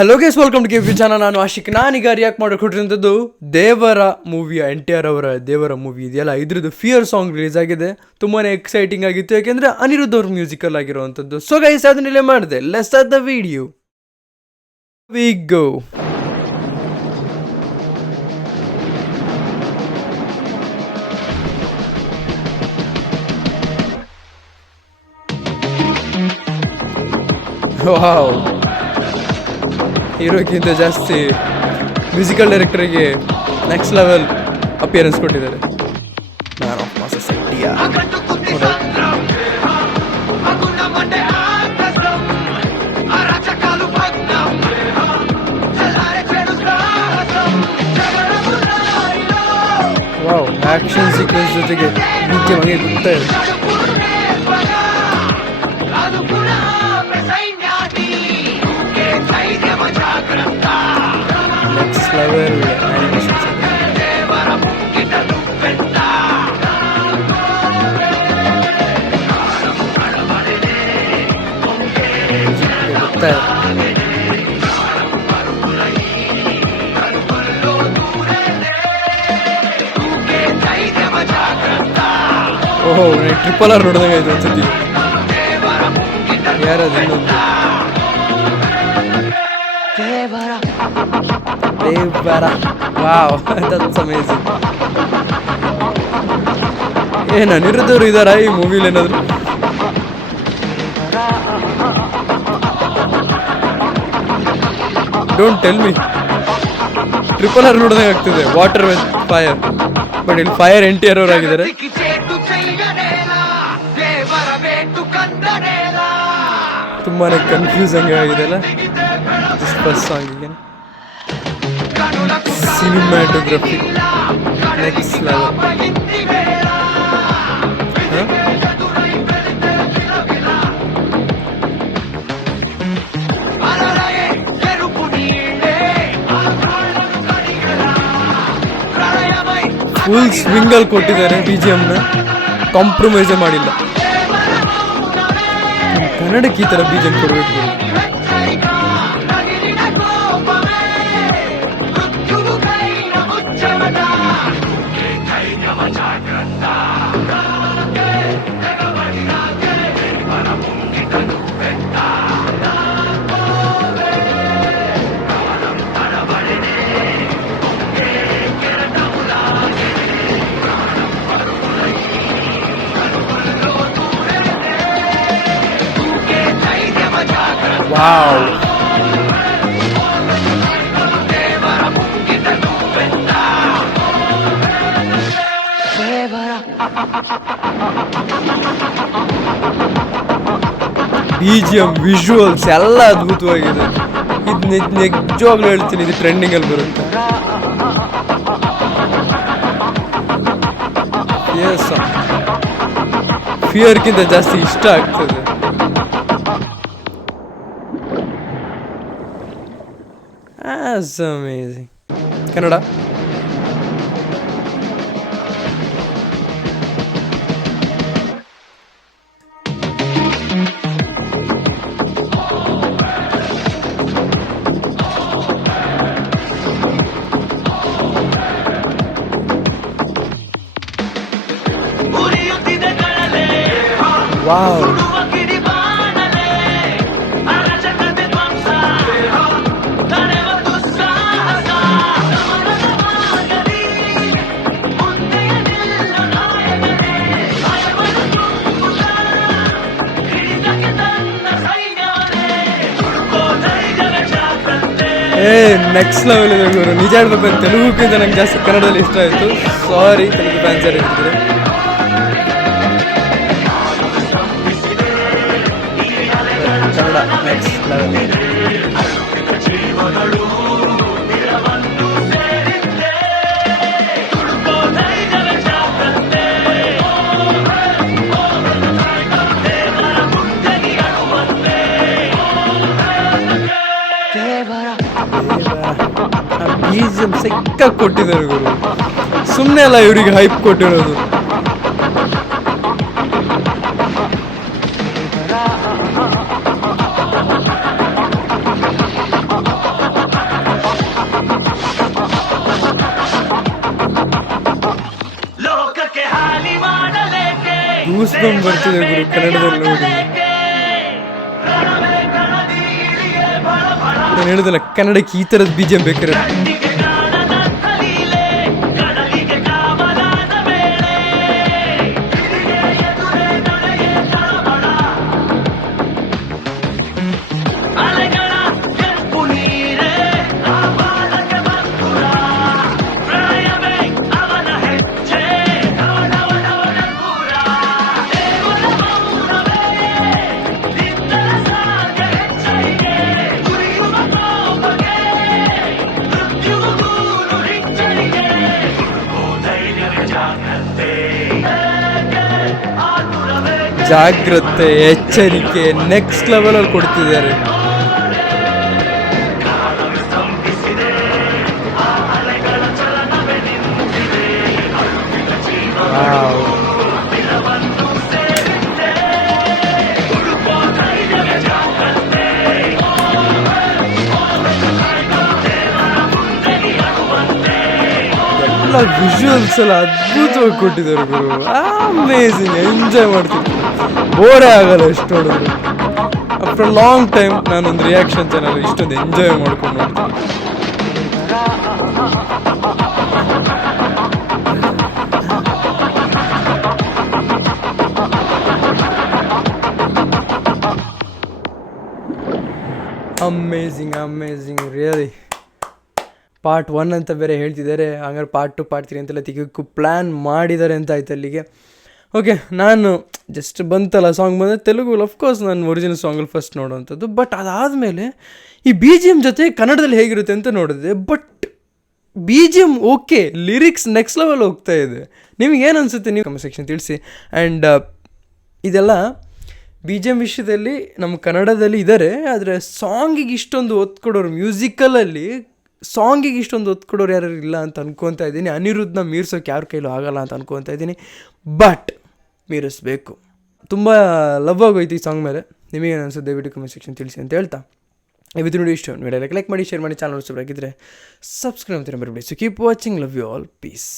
Hello guys, welcome to KP channel. ನಾನು ಆಶಿಕ್. ನಾನೀಗ react ಮಾಡಿಕೊಟ್ಟಿರುವಂಥದ್ದು ದೇವರ ಮೂವಿಯ NTR ಅವರ ದೇವರ ಮೂವಿ ಇದೆಯಲ್ಲ, ಇದ್ರದ್ದು ಫಿಯರ್ ಸಾಂಗ್ ರಿಲೀಸ್ ಆಗಿದೆ. ತುಂಬಾ ಎಕ್ಸೈಟಿಂಗ್ ಆಗಿತ್ತು, ಯಾಕೆಂದರೆ ಅನಿರುದ್ಧ್ ಅವ್ರ ಮ್ಯೂಸಿಕಲ್ ಆಗಿರುವಂಥದ್ದು. ಸೊ ಗೈಸ್, ಅದನ್ನೆಲ್ಲ ಮಾಡಿದೆ. Let's start the video. We go. Wow, ಹೀರೋಕ್ಕಿಂತ ಜಾಸ್ತಿ ಮ್ಯೂಸಿಕಲ್ ಡೈರೆಕ್ಟರಿಗೆ ನೆಕ್ಸ್ಟ್ ಲೆವೆಲ್ ಅಪಿಯರೆನ್ಸ್ ಕೊಟ್ಟಿದ್ದಾರೆ. ಮ್ಯಾನ್ ಆಫ್ ಮಾಸ್ ಸೊಸೈಟಿಯ ವಾವ್, ಆಕ್ಷನ್ ಸೀಕ್ವೆನ್ಸ್ ಜೊತೆಗೆ ನೃತ್ಯ ಹಂಗೆ ಗೊತ್ತಾ ಇದೆ. ನೆಕ್ಸ್ಟ್ ಲೆವೆಲ್ ಆನಿಮೇಷನ್ಸ್ ಗೊತ್ತಾ ಇದೆ. ಓಹೋ, ಟ್ರಿಪಲ್ ಆರ್ ನೋಡಿದಂಗೆ ಆಯ್ತು ಅನ್ಸುತ್ತೆ. ಯಾರದು ಇನ್ನೊಂದು ದೇವರ. Wow, that's amazing. ಏನು ಅನಿರುದ್ಧ್ ಅವರು ಇದ್ದಾರಾ ಈ ಮೂವಿಲಿ ಏನಾದ್ರು? Don't tell me. Triple R ನೋಡಿದಂಗೆ ಆಗ್ತಿದೆ, ವಾಟರ್ ವಿತ್ ಫೈರ್. ಬಟ್ ಇಲ್ಲಿ ಫೈರ್ NTR ಅವರಾಗಿದ್ದಾರೆ. ತುಂಬಾ ಕನ್ಫ್ಯೂಸಿಂಗ್ ಆಗಿದೆ ಅಲ್ಲ ಫಸ್ಟ್ ಸಾಂಗಿಗೆ. Cinematography next level. ಫುಲ್ ಸ್ವಿಂಗಲ್ಲಿ ಕೊಟ್ಟಿದ್ದಾರೆ. BGMನ ಕಾಂಪ್ರಮೈಸೇ ಮಾಡಿಲ್ಲ. ಕನ್ನಡಕ್ಕೆ ಈ ಥರ BGM ಕೊಡಬೇಕು. ವಾವ್, BGM ವಿಜುವಲ್ಸ್ ಎಲ್ಲ ಅದ್ಭುತವಾಗಿದೆ. ಇದು ನಿಜವಾಗ್ಲೂ ಹೇಳ್ತೀನಿ, ಇದು ಟ್ರೆಂಡಿಂಗಲ್ಲಿ ಬರುತ್ತೆ. ಎಸ್, ಫಿಯರ್ಗಿಂತ ಜಾಸ್ತಿ ಇಷ್ಟ ಆಗ್ತದೆ. That's amazing. Kannada wow. Next level ಇದೆ ಗುರು. ನಿಜ ಹೇಳ್ಬೇಕು, ತೆಲುಗುಕ್ಕಿಂತ ನಂಗೆ ಜಾಸ್ತಿ ಕನ್ನಡದಲ್ಲಿ ಇಷ್ಟ ಆಯಿತು. ಸಾರಿ ತೆಲುಗು ಫ್ಯಾನ್ಸ್ ಯಾರು ಇರ್ತಿದ್ರೆ. Kannada next level. BGM ಸಿಕ್ಕಾಗಿ ಕೊಟ್ಟಿದ್ದಾರೆ ಗುರು. ಸುಮ್ಮನೆ ಅಲ್ಲ ಇವರಿಗೆ ಹೈಪ್ ಕೊಟ್ಟಿರೋದು. ಗೂಸ್ ಬಂಪ್ ಬರ್ತಿದೆ ಗುರು ಕನ್ನಡದಲ್ಲಿ ನೋಡಿ. ನಾನು ಹೇಳಿದಲ್ಲ ಕನ್ನಡಕ್ಕೆ ಈ ಥರದ BGM ಬೇಕಾರೆ. ಜಾಗ್ರತೆ, ಎಚ್ಚರಿಕೆ ನೆಕ್ಸ್ಟ್ ಲೆವೆಲಲ್ಲಿ ಕೊಡ್ತಿದ್ದಾರೆ. ಎಲ್ಲ ವಿಜುವಲ್ಸ್ ಎಲ್ಲ ಅದ್ಭುತವಾಗಿ ಕೊಟ್ಟಿದ್ದಾರೆ ಗುರು. ಅಮೇಝಿಂಗ್, ಎಂಜಾಯ್ ಮಾಡ್ತೀನಿ, ಬೋರೇ ಆಗಲ್ಲ ಎಷ್ಟು ನೋಡಿದ್ರು. ಆಫ್ಟರ್ ಲಾಂಗ್ ಟೈಮ್ ನಾನೊಂದು ರಿಯಾಕ್ಷನ್ ಚಾನಲ್ ಇಷ್ಟೊಂದು ಎಂಜಾಯ್ ಮಾಡ್ಕೊಂಡು ನೋಡ್ತೀನಿ. Amazing amazing really. ಪಾರ್ಟ್ 1 ಅಂತ ಬೇರೆ ಹೇಳ್ತಿದ್ದಾರೆ, ಹಂಗಾರೆ ಪಾರ್ಟ್ 2 ಪಾರ್ಟ್ 3 ಅಂತೆಲ್ಲ ತೆಗಿಯೋಕ್ಕೂ ಪ್ಲ್ಯಾನ್ ಮಾಡಿದ್ದಾರೆ ಅಂತ ಆಯ್ತು ಅಲ್ಲಿಗೆ. ಓಕೆ, ನಾನು ಜಸ್ಟ್ ಬಂತಲ್ಲ ಸಾಂಗ್ ಬಂದರೆ ತೆಲುಗು ಅಫ್ಕೋರ್ಸ್ ನಾನು ಒರಿಜಿನಲ್ ಸಾಂಗಲ್ಲಿ ಫಸ್ಟ್ ನೋಡೋವಂಥದ್ದು. ಬಟ್ ಅದಾದಮೇಲೆ ಈ BGM ಜೊತೆ ಕನ್ನಡದಲ್ಲಿ ಹೇಗಿರುತ್ತೆ ಅಂತ ನೋಡಿದೆ. But BGM okay, lyrics next level ಹೋಗ್ತಾ ಇದೆ. ನಿಮಗೇನು ಅನಿಸುತ್ತೆ ನೀವು ಕಮೆಂಟ್ ಸೆಕ್ಷನ್ ತಿಳಿಸಿ. ಆ್ಯಂಡ್ ಇದೆಲ್ಲ BGM ವಿಷಯದಲ್ಲಿ ನಮ್ಮ ಕನ್ನಡದಲ್ಲಿ ಇದ್ದಾರೆ, ಆದರೆ ಸಾಂಗಿಗೆ ಇಷ್ಟೊಂದು ಒತ್ತು ಕೊಡೋರು, ಮ್ಯೂಸಿಕಲಲ್ಲಿ ಸಾಂಗಿಗೆ ಇಷ್ಟೊಂದು ಒತ್ತು ಕೊಡೋರು ಯಾರು ಇಲ್ಲ ಅಂತ ಅನ್ಕೊತಾ ಇದ್ದೀನಿ. ಅನಿರುದ್ಧನ ಮೀರ್ಸೋಕೆ ಯಾರ ಕೈಲೂ ಆಗಲ್ಲ ಅಂತ ಅನ್ಕೊತಾ ಇದ್ದೀನಿ. ಬಟ್ ಮೀರಿಸ್ಬೇಕು. ತುಂಬ ಲವ್ ಆಗೋಯ್ತು ಈ ಸಾಂಗ್ ಮೇಲೆ. ನಿಮಗೇನು ಅನಿಸುತ್ತೆ ದಯವಿಟ್ಟು ಕಮೆಂಟ್ ಸೆಕ್ಷನ್ ತಿಳಿಸಿ ಅಂತ ಹೇಳ್ತಾ, ಇವತ್ತು ನೋಡಿ ಇಷ್ಟು ವಿಡಿಯೋ ಲೈಕ್ ಮಾಡಿ, ಶೇರ್ ಮಾಡಿ, ಚಾನಲ್ ಸಬ್ಸ್ಕ್ರೈಬ್ ಆಗಿದ್ದರೆ ಸಬ್ಸ್ಕ್ರೈಬ್ ಅಂತಾರೆ ಬರಬೇಡಿ. So keep watching, love you all, piece.